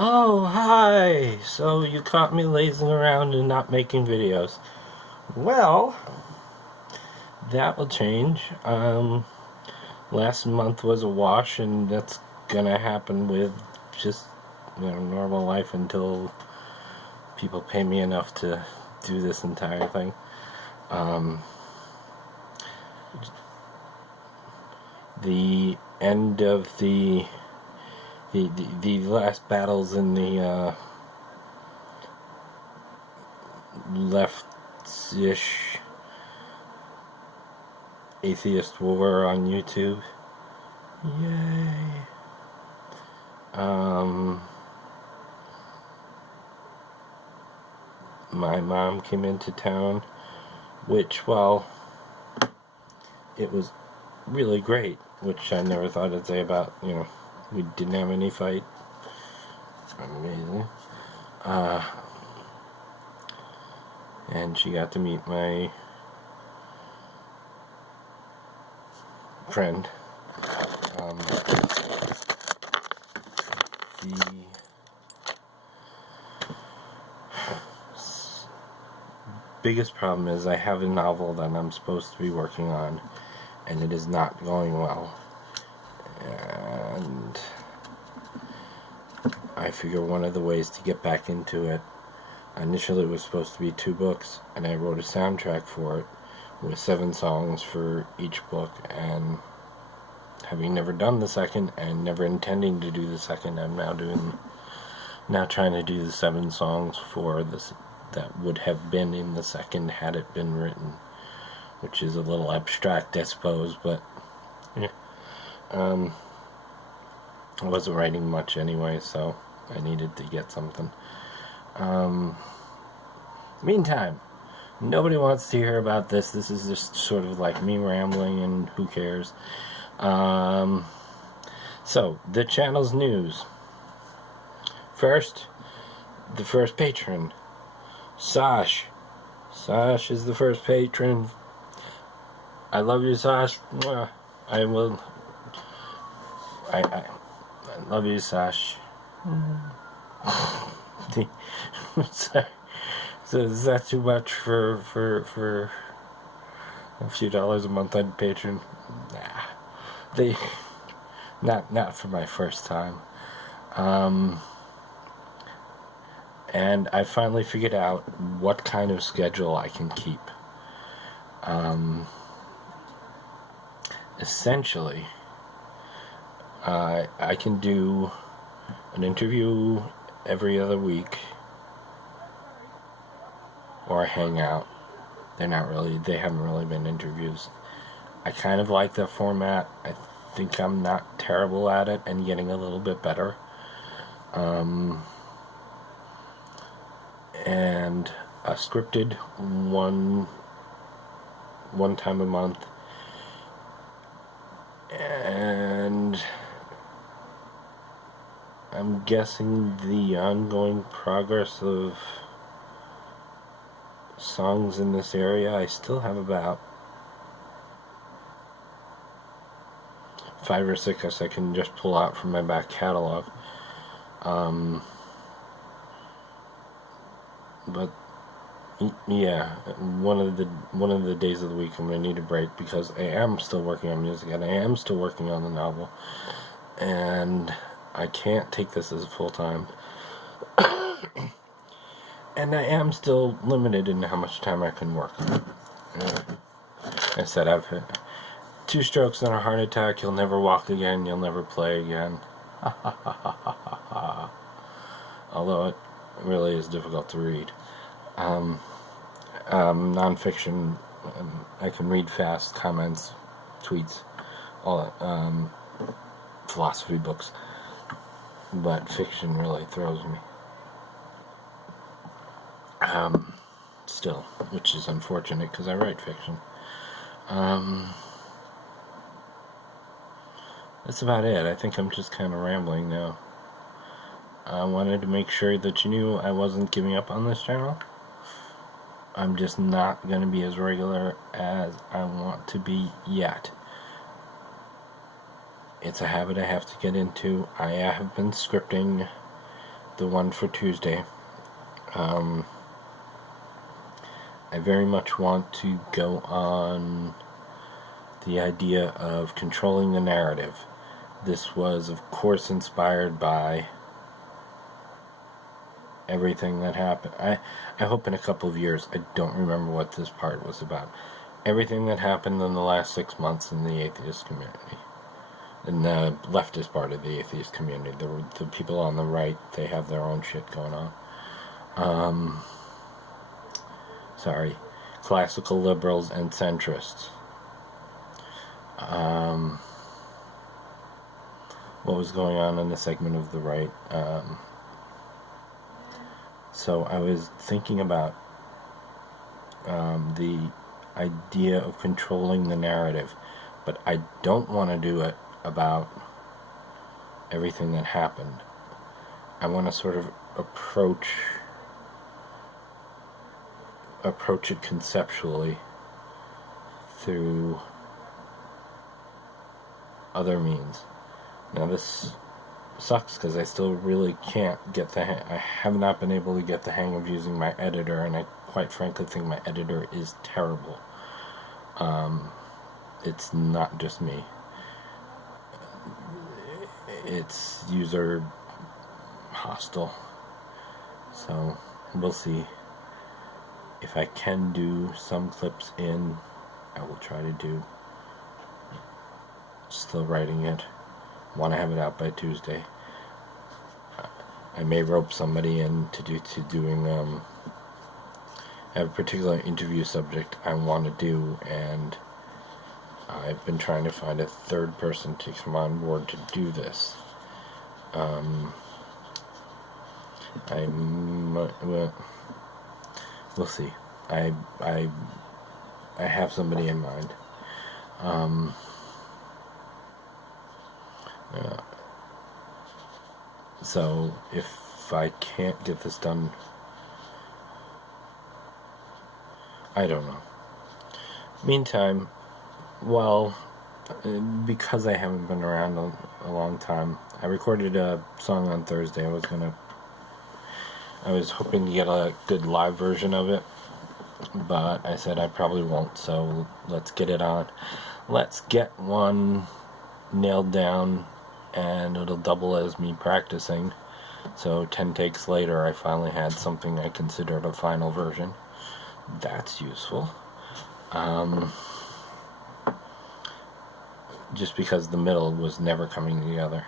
Oh, hi! So you caught me lazing around and not making videos. Well, that will change. Last month was a wash, and that's gonna happen with just, normal life until people pay me enough to do this entire thing. Um, the end of the last battles in the left-ish atheist war on YouTube. Yay. My mom came into town, which, well, it was really great, which I never thought I'd say about, we didn't have any fight. Amazing. And she got to meet my friend. The biggest problem is I have a novel that I'm supposed to be working on, and it is not going well. And I figure one of the ways to get back into it, initially it was supposed to be 2 books, and I wrote a soundtrack for it with 7 songs for each book, and having never done the second and never intending to do the second, I'm now trying to do the 7 songs for this that would have been in the second had it been written, which is a little abstract, I suppose, but yeah. I wasn't writing much anyway, so I needed to get something. Meantime, nobody wants to hear about this. This is just sort of like me rambling, and who cares? So, the channel's news. First, the first patron, Sash. Sash is the first patron. I love you, Sash. I will. I love you, Sash. Sorry. So is that too much for a few dollars a month on Patreon? Nah, they not for my first time. And I finally figured out what kind of schedule I can keep. Essentially, I can do an interview every other week, or a hangout. They haven't really been interviews. I kind of like the format. I think I'm not terrible at it and getting a little bit better. And a scripted one time a month, and I'm guessing the ongoing progress of songs in this area. I still have about 5 or 6 I can just pull out from my back catalog. But yeah, one of the days of the week I'm gonna need a break, because I am still working on music and I am still working on the novel, and I can't take this as full time. And I am still limited in how much time I can work. I said I've hit 2 strokes and a heart attack. You'll never walk again. You'll never play again. Although it really is difficult to read. Nonfiction, I can read fast, comments, tweets, all that, philosophy books. But fiction really throws me. Still, which is unfortunate because I write fiction. That's about it. I think I'm just kind of rambling now. I wanted to make sure that you knew I wasn't giving up on this channel. I'm just not going to be as regular as I want to be yet. It's a habit I have to get into. I have been scripting the one for Tuesday. I very much want to go on the idea of controlling the narrative. This was, of course, inspired by everything that happened. I hope in a couple of years, I don't remember what this part was about. Everything that happened in the last 6 months in the atheist community. In the leftist part of the atheist community. The people on the right, they have their own shit going on. Classical liberals and centrists. What was going on in the segment of the right? So I was thinking about the idea of controlling the narrative, but I don't want to do it about everything that happened. I want to sort of approach it conceptually through other means. Now this sucks because I still really can't get I have not been able to get the hang of using my editor, and I quite frankly think my editor is terrible. It's not just me. It's user hostile. So we'll see. If I can do some clips in, I will try to do. Still writing it. Want to have it out by Tuesday. I may rope somebody in to doing I have a particular interview subject I want to do, and I've been trying to find a third person to come on board to do this. We'll see. I have somebody in mind. So if I can't get this done, I don't know. Meantime, well, because I haven't been around a long time, I recorded a song on Thursday. I was hoping to get a good live version of it, but I said I probably won't, so let's get it on. Let's get one nailed down, and it'll double as me practicing. So 10 takes later, I finally had something I considered a final version. That's useful. Just because the middle was never coming together.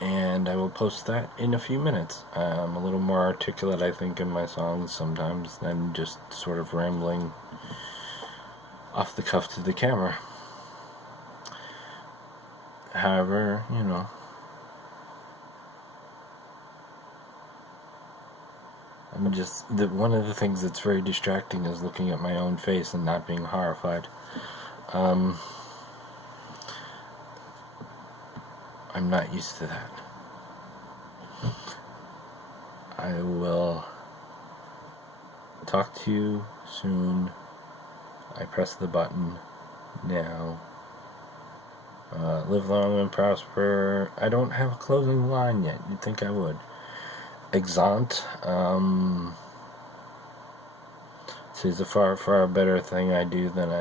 And I will post that in a few minutes. I'm a little more articulate, I think, in my songs sometimes than just sort of rambling off the cuff to the camera. However, you know, one of the things that's very distracting is looking at my own face and not being horrified. I'm not used to that. I will talk to you soon. I press the button now. Live long and prosper. I don't have a closing line yet. You'd think I would. Exant. This is a far, far better thing I do than I